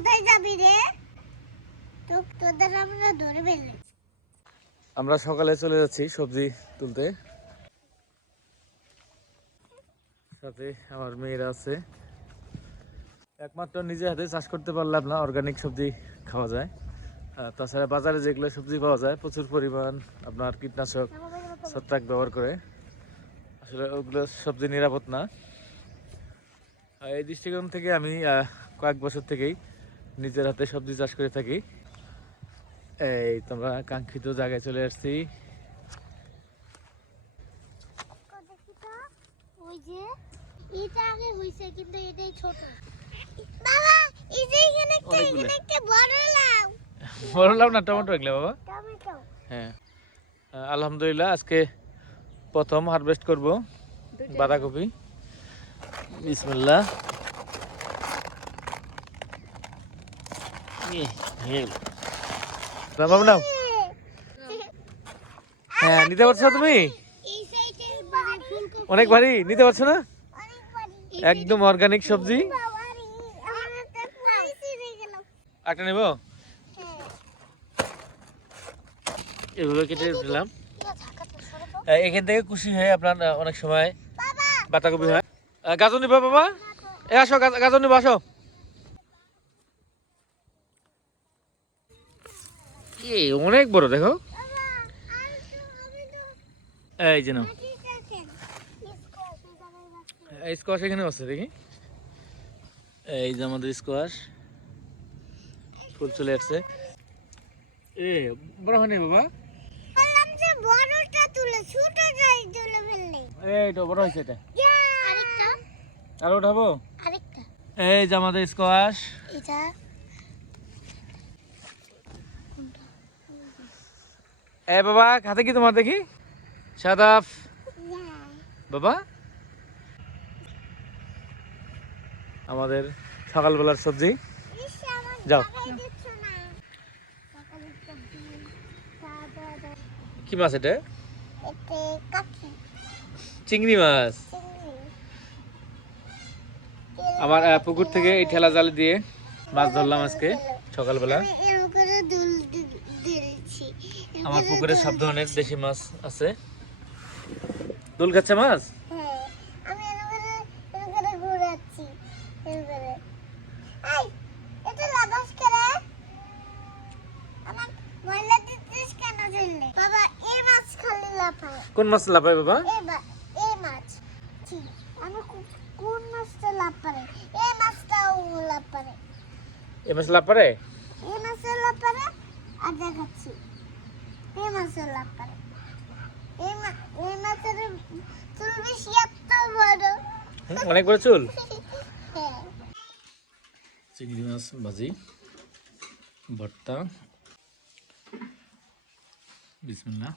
আমরা আমরা সকালে চলে যাচ্ছি সবজি তুলতে। সাথে আমার মেয়েরা আছে। একমাত্র নিজে হাতে চাষ করতে পারলাম না অর্গানিক সবজি খাওয়া যায়। তাছাড়া বাজারে যেগুলো সবজি পাওয়া যায়, প্রচুর পরিমাণ আপনার কীটনাশক, ছত্রাক ব্যবহার করে। আসলে ওগুলো সবজি নিরাপদ না। এই দৃষ্টিকোণ থেকে আমি কয়েক বছর থেকেই নিজের হাতে সবজি চাষ করে থাকি। এই তোমরা কাঙ্ক্ষিত জায়গায় চলে আসছি। দেখি তো ওই এটা আগে হইছে কিন্তু এটাই ছোট। বাবা এই যে এখানে একটা এখানে একটা বড় লাউ। বললাম না টমেটো এগুলো বাবা? টমেটো। হ্যাঁ। আলহামদুলিল্লাহ আজকে প্রথম হারভেস্ট করব বাঁধাকপি। বিসমিল্লাহ ইয়ে, হয়ে গেল। নাও, বাবু নাও। হ্যাঁ নিতে পারছ তুমি? অনেক ভারী নিতে পারছ না? একদম অর্গানিক সবজি। একটা নেব? হ্যাঁ এভাবে কেটে দিলাম। আহ, এখান থেকে খুশি হয়ে আপনার অনেক সময় বাবা বাঁধাকপি হয়। গাজর নিবা বাবা? এ আসো গাজ- গাজর নিবা আসো। অনেক বড় দেখো। এই যে স্কোয়াশ এখানে আছে দেখি। এই যে আমাদের স্কোয়াশ ফুল চলে আসছে। এ বড় হয়নি বাবা? বললাম যে বড়টা তুলে ছোট যাই তুলে ফেললে এইটা বড় হয়েছে এটা। আরেকটা। আর উঠাবো? আরেকটা। এই যে আমাদের স্কোয়াশ এটা। এ বাবা খাতে কি তোমার দেখি? সাদাফ। বাবা? আমাদের সকালবেলার সবজি। যাও। কি মাছ এটা? চিংড়ি মাছ। আমার পুকুর থেকে এই ঠেলা জাল দিয়ে মাছ ধরলাম আজকে সকালবেলা। আমার পুকুরে সব ধরনের দেশি মাছ আছে। দোল খাচ্ছে মাছ? কেন বাবা এই মাছ খালি লাফায়। বাবা? এই এই মাছ। আমি কোন মাছটা লাভ পারে এই মাছটাও লাভ পারে এ মাছ লাভ পারে এই মাছের লাভ পারে আর দেখাচ্ছি। এই মাছের লাভ পারে এই এই মাছের চুল বেশি এত বড়। অনেক বড় চুল। হ্যাঁ। চিংড়ি মাছ ভাজি ভর্তা বিসমিল্লা